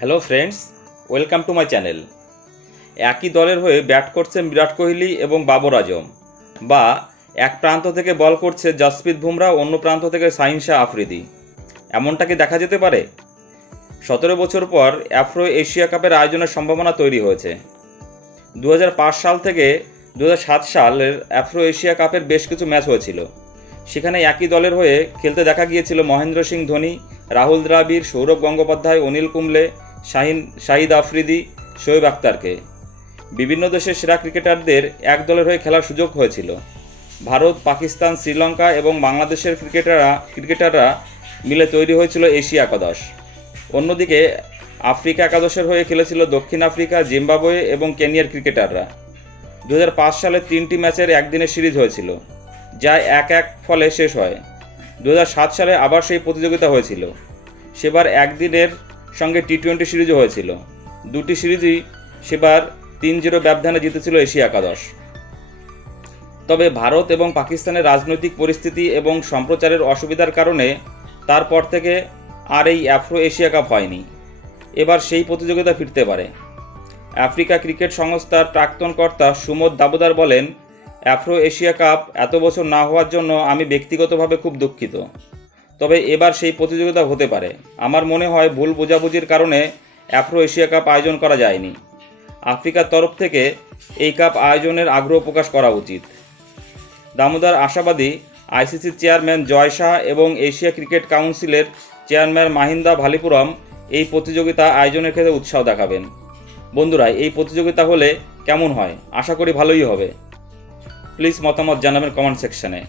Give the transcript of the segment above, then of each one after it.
Hello friends, welcome to my channel. একই দলের হয়ে ব্যাট করছেন বিরাট কোহলি এবং বাবর আজম, বা এক প্রান্ত থেকে বল করছে জসপ্রীত বুমরা, অন্য প্রান্ত থেকে শাহিন শাহ আফ্রিদি। এমনটা কি দেখা যেতে পারে? 17 বছর পর আফ্রো এশিয়া কাপের আয়োজনের সম্ভাবনা তৈরি হয়েছে। 2005 সাল থেকে 2007 সালের আফ্রো এশিয়া কাপের বেশ কিছু ম্যাচ হয়েছিল। সেখানে একই দলের হয়ে খেলতে দেখা গিয়েছিল মহেন্দ্র সিং ধোনি, রাহুল দ্রাবিড়, সৌরভ গঙ্গোপাধ্যায়, অনিল কুম্বলে, শাহিদ আফ্রিদি, শোয়েব আখতারকে। বিভিন্ন দেশের সেরা ক্রিকেটারদের এক দলের হয়ে খেলার সুযোগ হয়েছিল। ভারত, পাকিস্তান, শ্রীলঙ্কা এবং বাংলাদেশের ক্রিকেটাররা মিলে তৈরি হয়েছিল এশিয়া একাদশ। অন্যদিকে আফ্রিকা একাদশের হয়ে খেলেছিল দক্ষিণ আফ্রিকা, জিম্বাবুয়ে এবং কেনিয়ার ক্রিকেটাররা। 2005 সালে 3টি ম্যাচের একদিনের সিরিজ হয়েছিল, যা 1-1 ফলে শেষ হয়। 2007 সালে আবার সেই প্রতিযোগিতা হয়েছিল। সেবার একদিনের সঙ্গে টি-20 সিরিজও হয়েছিল। দুটি সিরিজই সেবার 3-0 ব্যবধানে জিতেছিল এশিয়া একাদশ। তবে ভারত এবং পাকিস্তানের রাজনৈতিক পরিস্থিতি এবং সম্প্রচারের অসুবিধার কারণে তারপর থেকে আর এই আফ্রো এশিয়া কাপ হয়নি। এবার সেই প্রতিযোগিতা ফিরতে পারে। আফ্রিকা ক্রিকেট সংস্থার প্রাক্তন কর্তা সুমোদ দাবোদার বলেন, আফ্রো এশিয়া কাপ এত বছর না হওয়ার জন্য আমি ব্যক্তিগতভাবে খুব দুঃখিত। তবে এবার সেই প্রতিযোগিতা হতে পারে। আমার মনে হয় ভুল বোঝাবুঝির কারণে আফ্রো এশিয়া কাপ আয়োজন করা যায়নি। আফ্রিকার তরফ থেকে এই কাপ আয়োজনের আগ্রহ প্রকাশ করা উচিত। দামোদর আশাবাদী আইসিসির চেয়ারম্যান জয় শাহ এবং এশিয়া ক্রিকেট কাউন্সিলের চেয়ারম্যান মাহিন্দা ভালিপুরম এই প্রতিযোগিতা আয়োজনের ক্ষেত্রে উৎসাহ দেখাবেন। বন্ধুরা, এই প্রতিযোগিতা হলে কেমন হয়? আশা করি ভালোই হবে। প্লিজ মতামত জানাবেন কমেন্ট সেকশনে।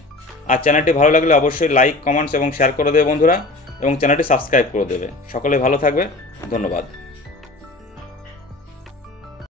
আর চ্যানেলটি ভালো লাগলে অবশ্যই লাইক, কমেন্টস এবং শেয়ার করে দেবে বন্ধুরা, এবং চ্যানেলটি সাবস্ক্রাইব করে দেবে। সকলে ভালো থাকবে। ধন্যবাদ।